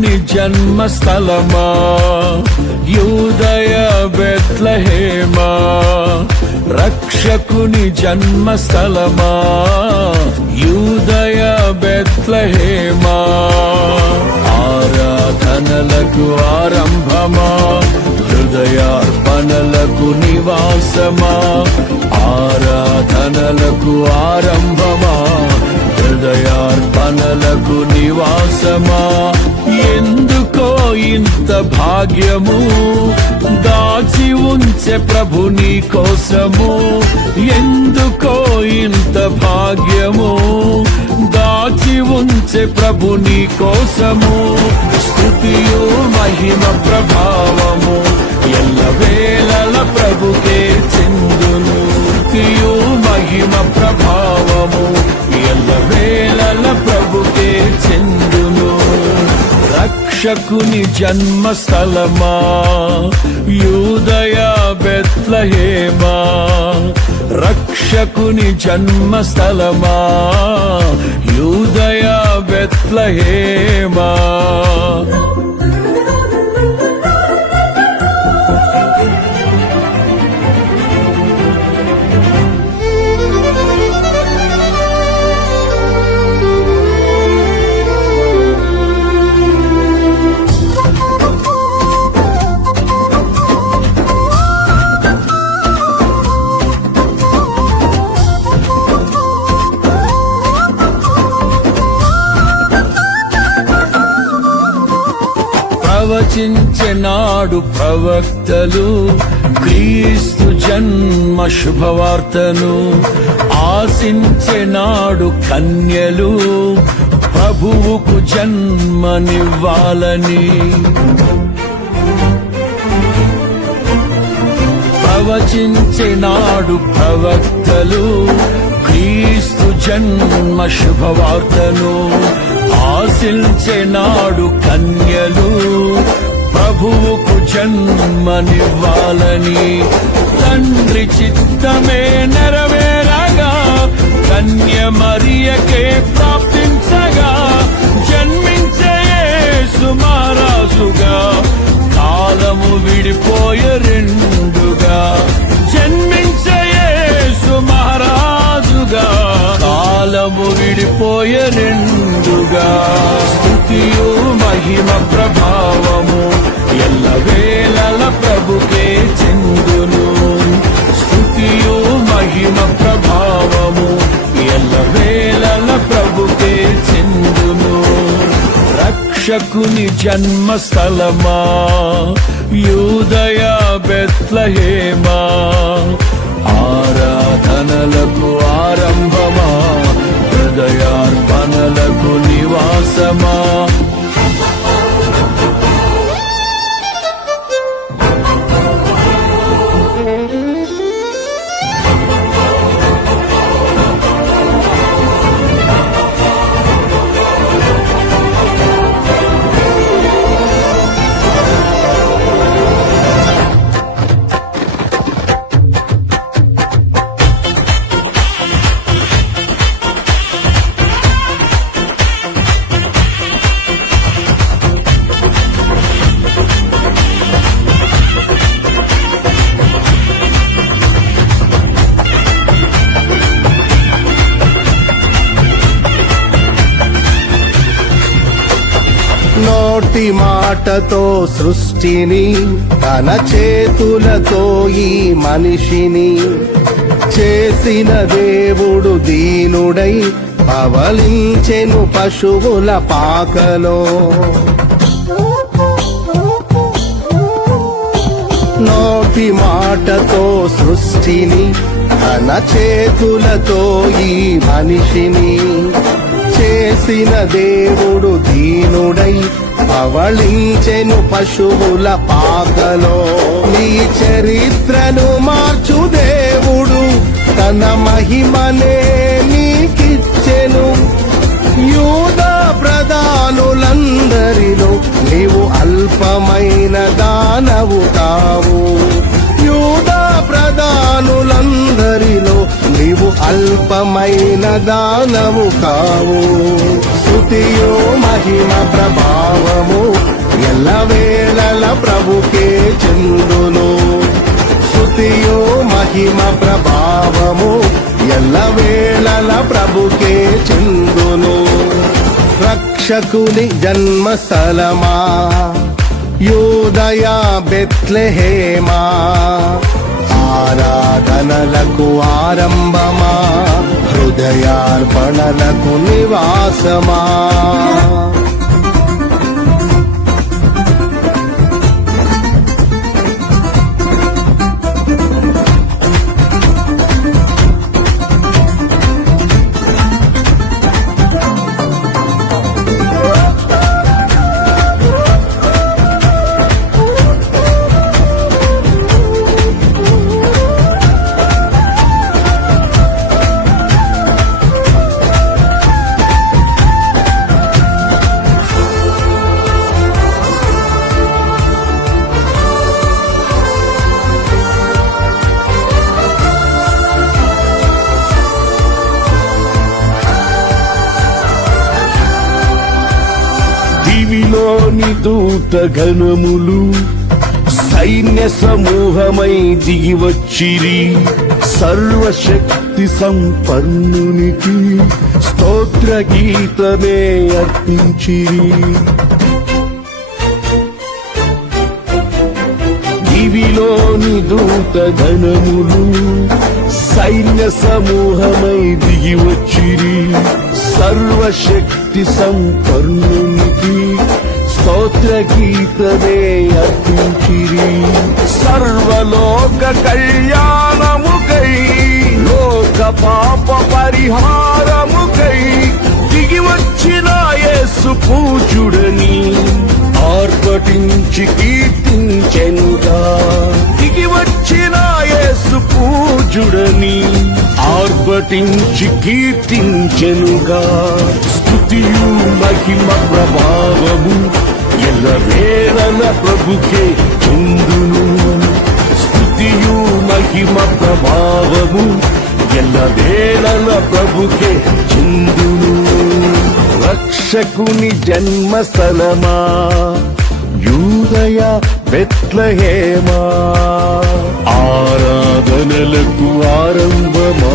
రక్షకుని జన్మస్థలమా యూదయ బెత్లెహేమా, రక్షకుని జన్మస్థలమా యూదయ బెత్లెహేమా. ఆరాధనలకు ఆరంభమా, హృదయార్పణలకు నివాసమా, ఆరాధనలకు ఆరంభమా, హృదయార్పణలకు నివాసమా. ఎందుకో ఇంత భాగ్యము దాచి ఉంచే ప్రభు నీ కోసము, ఎందుకో ఇంత భాగ్యము దాచి ఉంచే ప్రభు నీ కోసము. స్తుతియు మహిమ ప్రభావము ఎల్లవేళల ప్రభుకే చెందును, స్తుతియు మహిమ ప్రభావము ఎల్లవేళల ప్రభుకే చెందును. రక్షకుని జన్మస్థలమా యూదయ బెత్లెహేమా, రక్షకుని జన్మస్థలమా యూదయ బెత్లెహేమా. ప్రవచించెనాడు ప్రవక్తలు క్రీస్తు జన్మ శుభవార్తను, ఆశించెనాడు కన్యలు ప్రభువుకు జన్మనివ్వాలని. ప్రవచించెనాడు ప్రవక్తలు క్రీస్తు జన్మ శుభవార్తను, ఆశించెనాడు కన్యలు ప్రభువుకు జన్మనివ్వాలని. తండ్రి చిత్తమే నెరవేరగా కన్య మరియకే ప్రాప్తించగా, జన్మించే యేసు మహారాజుగా కాలము విడిపోయే రెండుగా, జన్మించే యేసు మహారాజుగా కాలము విడిపోయే రెండుగా. స్తుతియు మహిమ ప్రభావము ఎల్లవేళల ప్రభుకే చెందును, స్తుతియు మహిమ ప్రభావము ఎల్లవేళల ప్రభుకే చెందును. రక్షకుని జన్మస్థలమా యూదయ బెత్లెహేమా, ఆరాధనలకు ఆరంభమా, హృదయార్పణలకు నివాసమా. నోటి మాటతో సృష్టిని, తన చేతులతో ఈ మనిషిని చేసిన దేవుడు దీనుడై పవలించెను పశువుల పాకలో. నోటి మాటతో సృష్టిని, తన చేతులతో ఈ మనిషిని చేసిన దేవుడు దీనుడై పవళించెను పశువుల పాకలో. నీ చరిత్రను మార్చు దేవుడు తన మహిమనే నీకిచ్చెను. యూదా ప్రధానులందరిలో నీవు అల్పమైన దానవు కావు, యూదా ప్రధానులందరిలో నీవు అల్పమైన దానవు కావు. స్తుతియు మహిమ ప్రభావము ఎల్లవేళల ప్రభుకే చెందును. స్తుతియు మహిమ ప్రభావము ఎల్లవేళల ప్రభుకే చెందును. రక్షకుని జన్మస్థలమా యూదయ బెత్లెహేమా, ఆరాధనలకు ఆరంభమా హృదయార్పణలకు నివాసమా. దివిలోని దూత గణములు సైన్య సమూహమై దిగి వచ్చిరి, సర్వశక్తి సంపన్నునికి స్తోత్ర గీతమే అర్పించిరి. దివిలోని దూత గణములు సైన్య సమూహమై దిగి వచ్చిరి, సర్వశక్తి సంపన్నునికి స్తోత్ర గీతమే అర్పించిరి. సర్వలోక కళ్యాణముకై లోక పాప పరిహారముకై దిగి వచ్చిన యేసు పూజుడని ఆర్భటించి కీర్తించెనుగా. దిగి వచ్చిన యేసు పూజుడని ఆర్భటించి కీర్తించెనుగా. స్తుతియు మహిమ ప్రభావము ఎల్లవేళల ప్రభుకే చెందును. స్తుతియు మహిమ ప్రభావము ఎల్లవేళల ప్రభుకే చెందును. రక్షకుని జన్మస్థలమా యూదయ బెత్లెహేమా, ఆరాధనలకు ఆరంభమా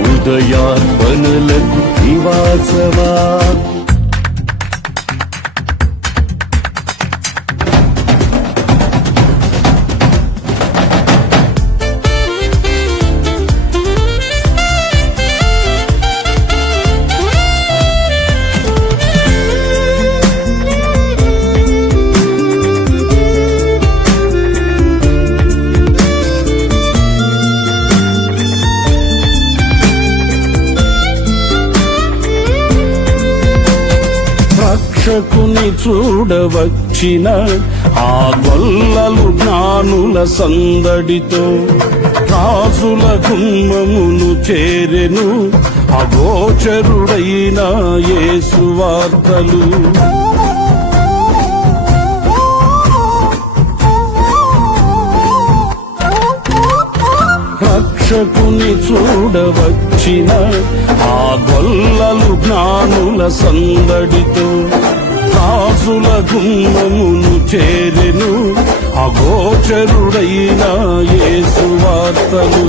హృదయార్పణలకు నివాసమా. రక్షకుని చూడవచ్చిన ఆ గొల్లలు జ్ఞానుల సందడితో రాజుల గుమ్మమును చేరెను అగోచరుడైన యేసు వార్తలు. రక్షకుని చూడవచ్చిన ఆ గొల్లలు జ్ఞానుల సందడితో రాజుల గుమ్మమును చేరెను అగోచరుడైన యేసు వార్తలు.